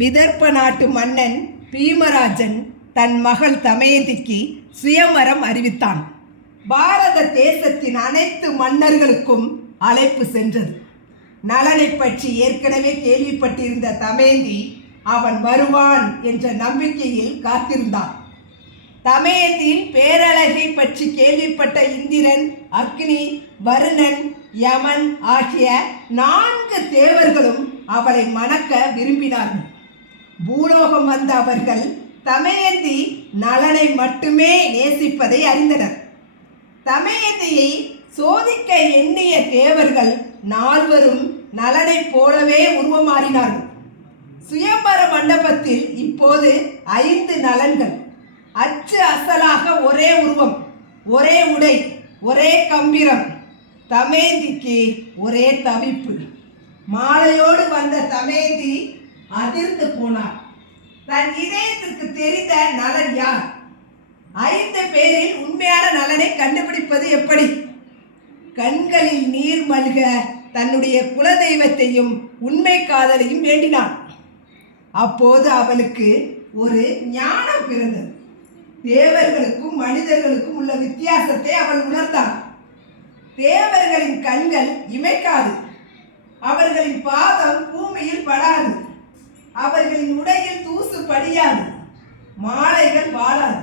விதர்ப்ப நாட்டு மன்னன் பீமராஜன் தன் மகள் தமயந்திக்கு சுயவரம் அறிவித்தான். பாரத தேசத்தின் அனைத்து மன்னர்களுக்கும் அழைப்பு சென்றது. நலனை பற்றி ஏற்கனவே கேள்விப்பட்டிருந்த தமயந்தி அவன் வருவான் என்ற நம்பிக்கையில் காத்திருந்தான். தமயந்தியின் பேரழகை பற்றி கேள்விப்பட்ட இந்திரன், அக்னி, வருணன், யமன் ஆகிய 4 தேவர்களும் அவளை மணக்க விரும்பினார்கள். பூலோகம் வந்த அவர்கள் தமயந்தி நலனை மட்டுமே நேசிப்பதை அறிந்தனர். தமயந்தியை சோதிக்க எண்ணிய தேவர்கள் 4 நலனை போலவே உருவமாறினார்கள். சுயம்பர மண்டபத்தில் இப்போது 5 நலன்கள், அச்சு அசலாக ஒரே உருவம், ஒரே உடை, ஒரே கம்பீரம். தமயந்திக்கு ஒரே தவிப்பு. மாலையோடு வந்த தமயந்தி அதிர்ந்து போனார். தன் இதயத்திற்கு தெரிந்த நலன் யார்? 5 பேரில் உண்மையான நலனை கண்டுபிடிப்பது எப்படி? கண்களில் நீர் மல்க தன்னுடைய குலதெய்வத்தையும் உண்மை காதலையும் வேண்டினான். அப்போது அவளுக்கு ஒரு ஞானம் பிறந்தது. தேவர்களுக்கும் மனிதர்களுக்கும் உள்ள வித்தியாசத்தை அவள் உணர்ந்தாள். தேவர்களின் கண்கள் இமைக்காது, அவர்களின் பாதம் பூமியில் படாது, அவர்களின் உடையில் தூசு படியாது, மாலைகள் வாழாது.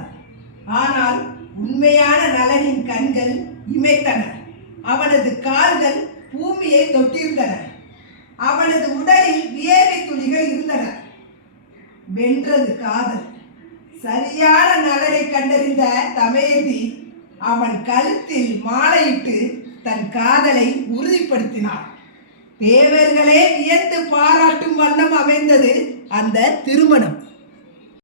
ஆனால் உண்மையான நலனின் கண்கள் இமைத்தன. அவனது கால்கள் பூமியை தொட்டிருந்தன. அவனது உடலில் வியர்வை துளிகள் இருந்தன. வென்றது காதல். சரியான நலனை கண்டறிந்த தமயந்தி அவன் கழுத்தில் மாலையிட்டு தன் காதலை உறுதிப்படுத்தினார். தேவர்களே வியந்து பாராட்டும் வண்ணம் அமைந்தது அந்த திருமணம்.